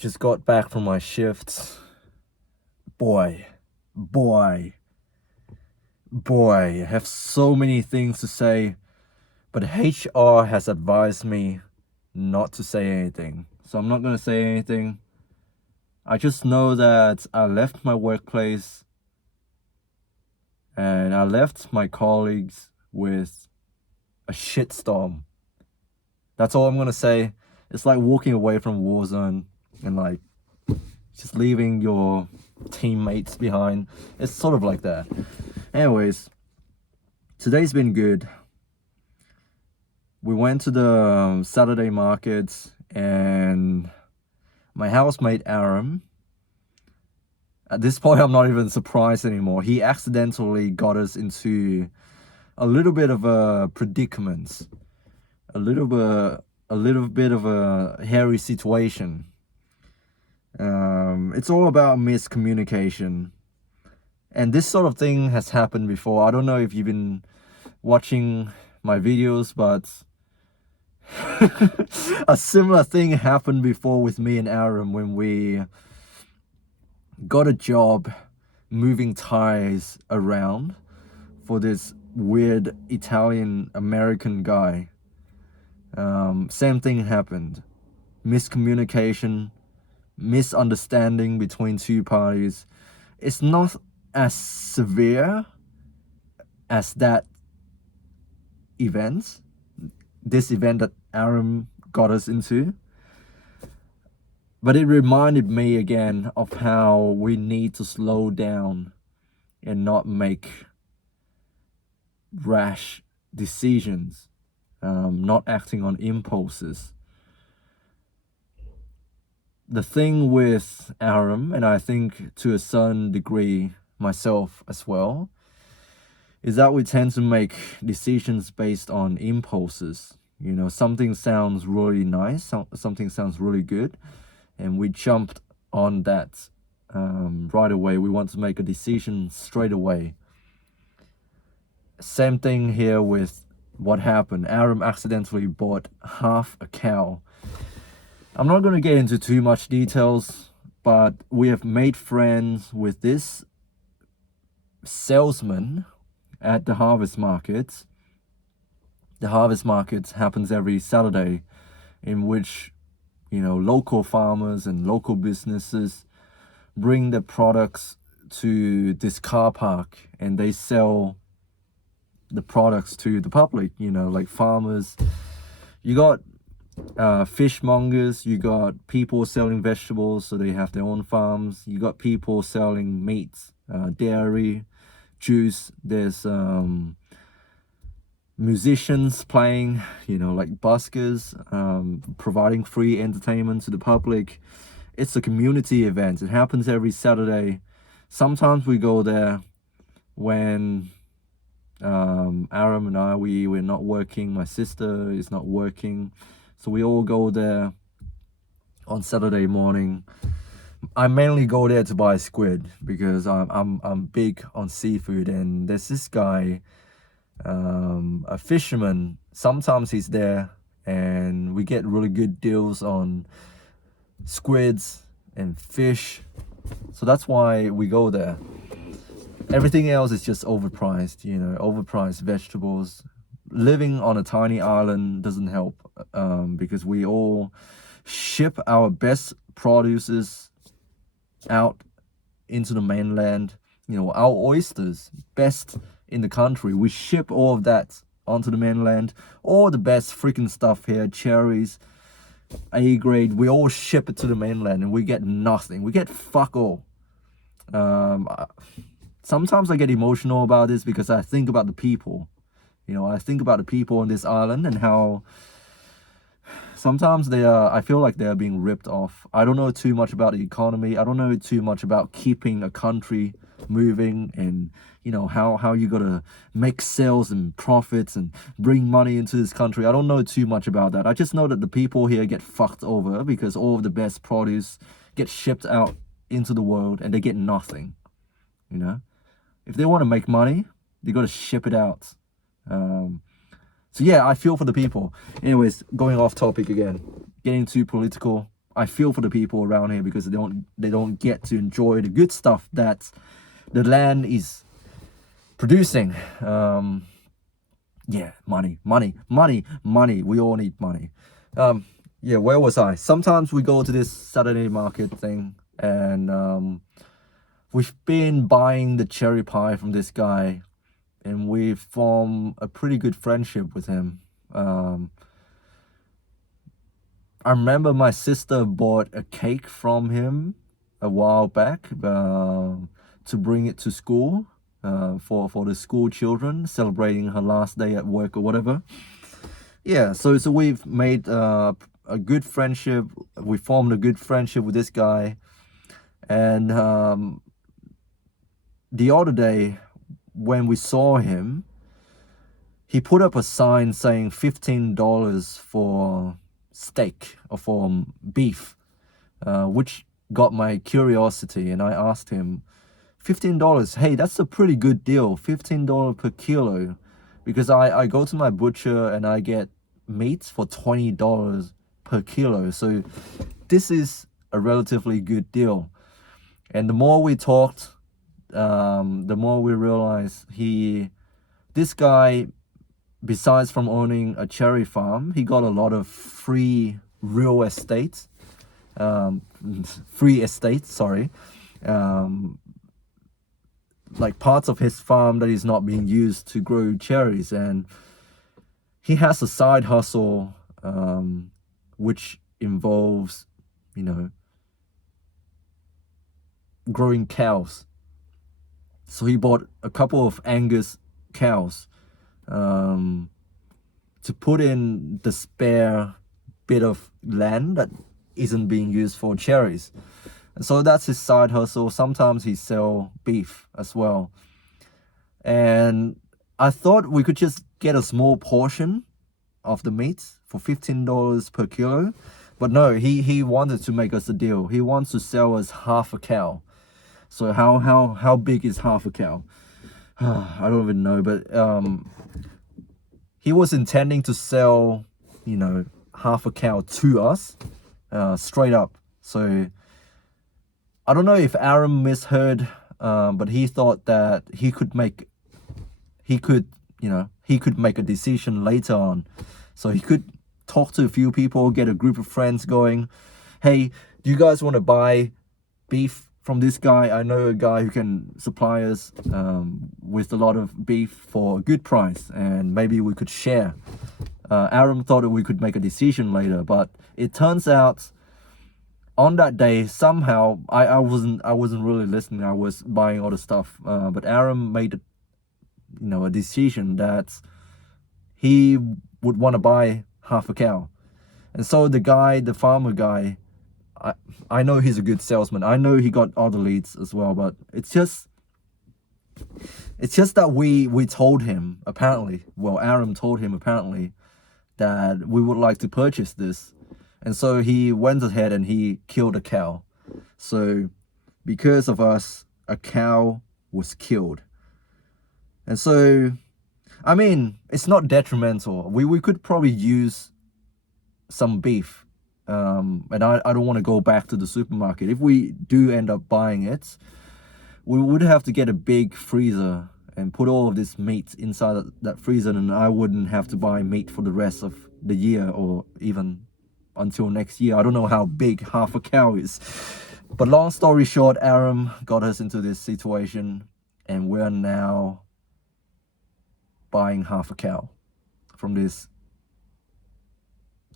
Just got back from my shift. Boy, boy, I have so many things to say, but HR has advised me not to say anything. So I'm not gonna say anything. I just know that I left my workplace and I left my colleagues with a shitstorm. That's all I'm gonna say. It's like walking away from Warzone and like just leaving your teammates behind. It's sort of like that. Anyways, today's been good. We went to the Saturday market and my housemate Aram, at this point I'm not even surprised anymore. He accidentally got us into a little bit of a predicament, a little bit of a hairy situation. It's all about miscommunication. And this sort of thing has happened before. I don't know if you've been watching my videos, but a similar thing happened before with me and Aram when we got a job moving tires around for this weird Italian American guy. Same thing happened. Miscommunication, misunderstanding between two parties. It's not as severe as that event, this event that Aram got us into, but it reminded me again of how we need to slow down and not make rash decisions, not acting on impulses. The thing with Aram, and I think to a certain degree myself as well, is that we tend to make decisions based on impulses. You know, something sounds really nice, something sounds really good, and we jumped on that right away. We want to make a decision straight away. Same thing here with what happened. Aram accidentally bought half a cow. I'm not going to get into too much details, but we have made friends with this salesman at the harvest market. The harvest market happens every Saturday, in which, you know, local farmers and local businesses bring their products to this car park and they sell the products to the public, you know, like farmers. You got fishmongers, you got people selling vegetables, so they have their own farms. You got people selling meats, dairy, juice. There's musicians playing, you know, like buskers, providing free entertainment to the public. It's a community event. It happens every Saturday. Sometimes we go there when Aram and I, we're not working. My sister is not working, so we all go there on Saturday morning. I mainly go there to buy squid because I'm big on seafood, and there's this guy, a fisherman. Sometimes he's there and we get really good deals on squids and fish, so that's why we go there. Everything else is just overpriced, you know, overpriced vegetables. Living on a tiny island doesn't help, because we all ship our best produces out into the mainland. You know, our oysters, best in the country, we ship all of that onto the mainland. All the best freaking stuff here, cherries, A grade, we all ship it to the mainland and we get nothing. We get fuck all. Sometimes I get emotional about this because I think about the people. You know, I think about the people on this island and how sometimes I feel like they're being ripped off. I don't know too much about the economy. I don't know too much about keeping a country moving and, you know, how you gotta make sales and profits and bring money into this country. I don't know too much about that. I just know that the people here get fucked over because all of the best produce get shipped out into the world and they get nothing, you know? If they want to make money, they got to ship it out. So yeah, I feel for the people. Anyways, going off topic again, getting too political. I feel for the people around here because they don't get to enjoy the good stuff that the land is producing. Yeah, money. We all need money. Yeah, where was I? Sometimes we go to this Saturday market thing, and we've been buying the cherry pie from this guy, and we formed a pretty good friendship with him. I remember my sister bought a cake from him a while back to bring it to school for the school children celebrating her last day at work or whatever. Yeah, so we've made a good friendship. We formed a good friendship with this guy, and the other day when we saw him, he put up a sign saying $15 for steak or for beef, which got my curiosity, and I asked him, $15, hey, that's a pretty good deal, $15 per kilo, because I go to my butcher and I get meat for $20 per kilo, so this is a relatively good deal. And the more we talked, the more we realized this guy, besides from owning a cherry farm, he got a lot of free real estate, like parts of his farm that is not being used to grow cherries, and he has a side hustle, which involves, growing cows. So he bought a couple of Angus cows, to put in the spare bit of land that isn't being used for cherries. And so that's his side hustle. Sometimes he sell beef as well. And I thought we could just get a small portion of the meat for $15 per kilo. But no, he wanted to make us a deal. He wants to sell us half a cow. So how big is half a cow? I don't even know, but he was intending to sell, half a cow to us, straight up. So I don't know if Aaron misheard, but he thought that he could make a decision later on. So he could talk to a few people, get a group of friends going, hey, do you guys want to buy beef from this guy? I know a guy who can supply us with a lot of beef for a good price, and maybe we could share. Aaron thought that we could make a decision later, but it turns out on that day somehow I wasn't really listening. I was buying all the stuff, but Aaron made a decision that he would want to buy half a cow, and so the farmer guy, I know he's a good salesman. I know he got other leads as well, but it's just that we told him, apparently, Aaron told him apparently, that we would like to purchase this. And so he went ahead and he killed a cow. So because of us, a cow was killed. And so, I mean, it's not detrimental. We could probably use some beef. And I don't want to go back to the supermarket. If we do end up buying it, we would have to get a big freezer and put all of this meat inside that freezer, and I wouldn't have to buy meat for the rest of the year or even until next year. I don't know how big half a cow is. But long story short, Aaron got us into this situation, and we're now buying half a cow from this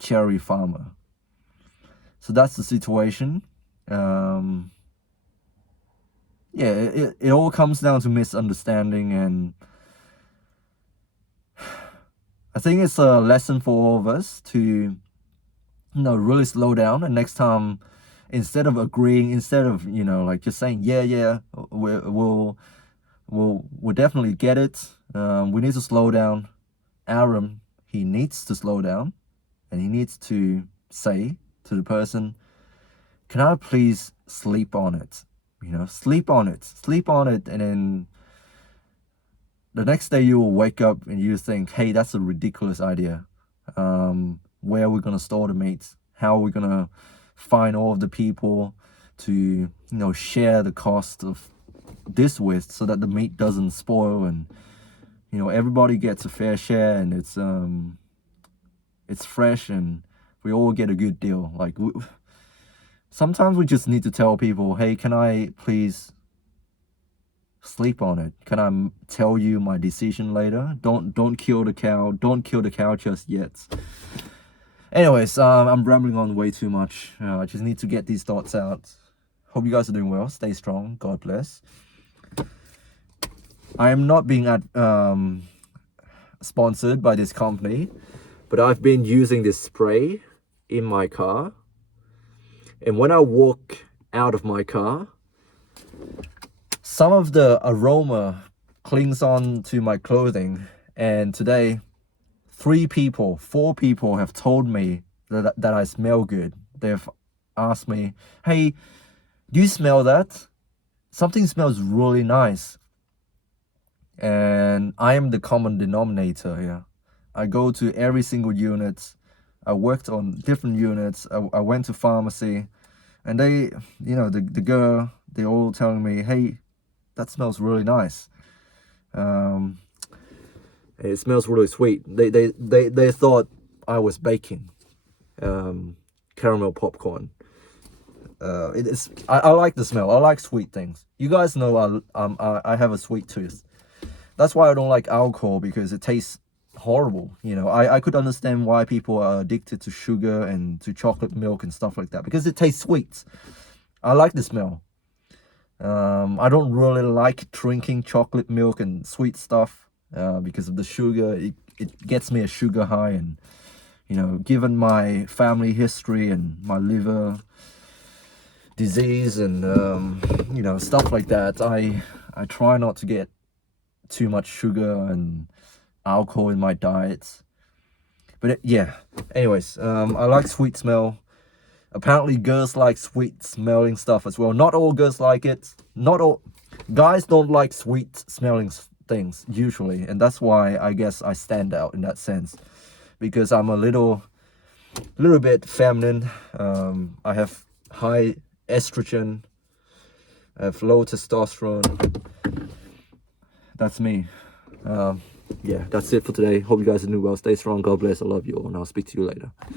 cherry farmer. So that's the situation. It all comes down to misunderstanding, and I think it's a lesson for all of us to really slow down. And next time, instead of agreeing, instead of just saying we'll definitely get it, we need to slow down. Aaron, he needs to slow down, and he needs to say to the person, can I please sleep on it? Sleep on it, and then the next day you will wake up and you think, hey, that's a ridiculous idea. Where are we going to store the meat? How are we going to find all of the people to share the cost of this with, so that the meat doesn't spoil, and everybody gets a fair share, and it's fresh, and we all get a good deal. Like sometimes we just need to tell people, hey, can I please sleep on it? Can I tell you my decision later? Don't kill the cow. Don't kill the cow just yet. Anyways, I'm rambling on way too much. I just need to get these thoughts out. Hope you guys are doing well. Stay strong. God bless. I am not being sponsored by this company, but I've been using this spray in my car. And when I walk out of my car, some of the aroma clings on to my clothing. And today, 4 people have told me that I smell good. They've asked me, hey, do you smell that? Something smells really nice. And I am the common denominator here. I go to every single unit. I worked on different units. I went to pharmacy, and they, the girl, they all telling me, hey, that smells really nice. It smells really sweet. They thought I was baking caramel popcorn. I like the smell. I like sweet things. You guys know I have a sweet tooth. That's why I don't like alcohol, because it tastes horrible. I could understand why people are addicted to sugar and to chocolate milk and stuff like that, because it tastes sweet. I like the smell. I don't really like drinking chocolate milk and sweet stuff because of the sugar. It gets me a sugar high, and given my family history and my liver disease and stuff like that, I try not to get too much sugar and alcohol in my diet. But yeah, anyways, I like sweet smell. Apparently girls like sweet smelling stuff as well. Not all girls like it. Not all guys don't like sweet smelling things usually, and that's why I guess I stand out in that sense, because I'm a little bit feminine. I have high estrogen, I have low testosterone. That's me. Yeah, that's it for today. Hope you guys are doing well. Stay strong. God bless. I love you all, and I'll speak to you later.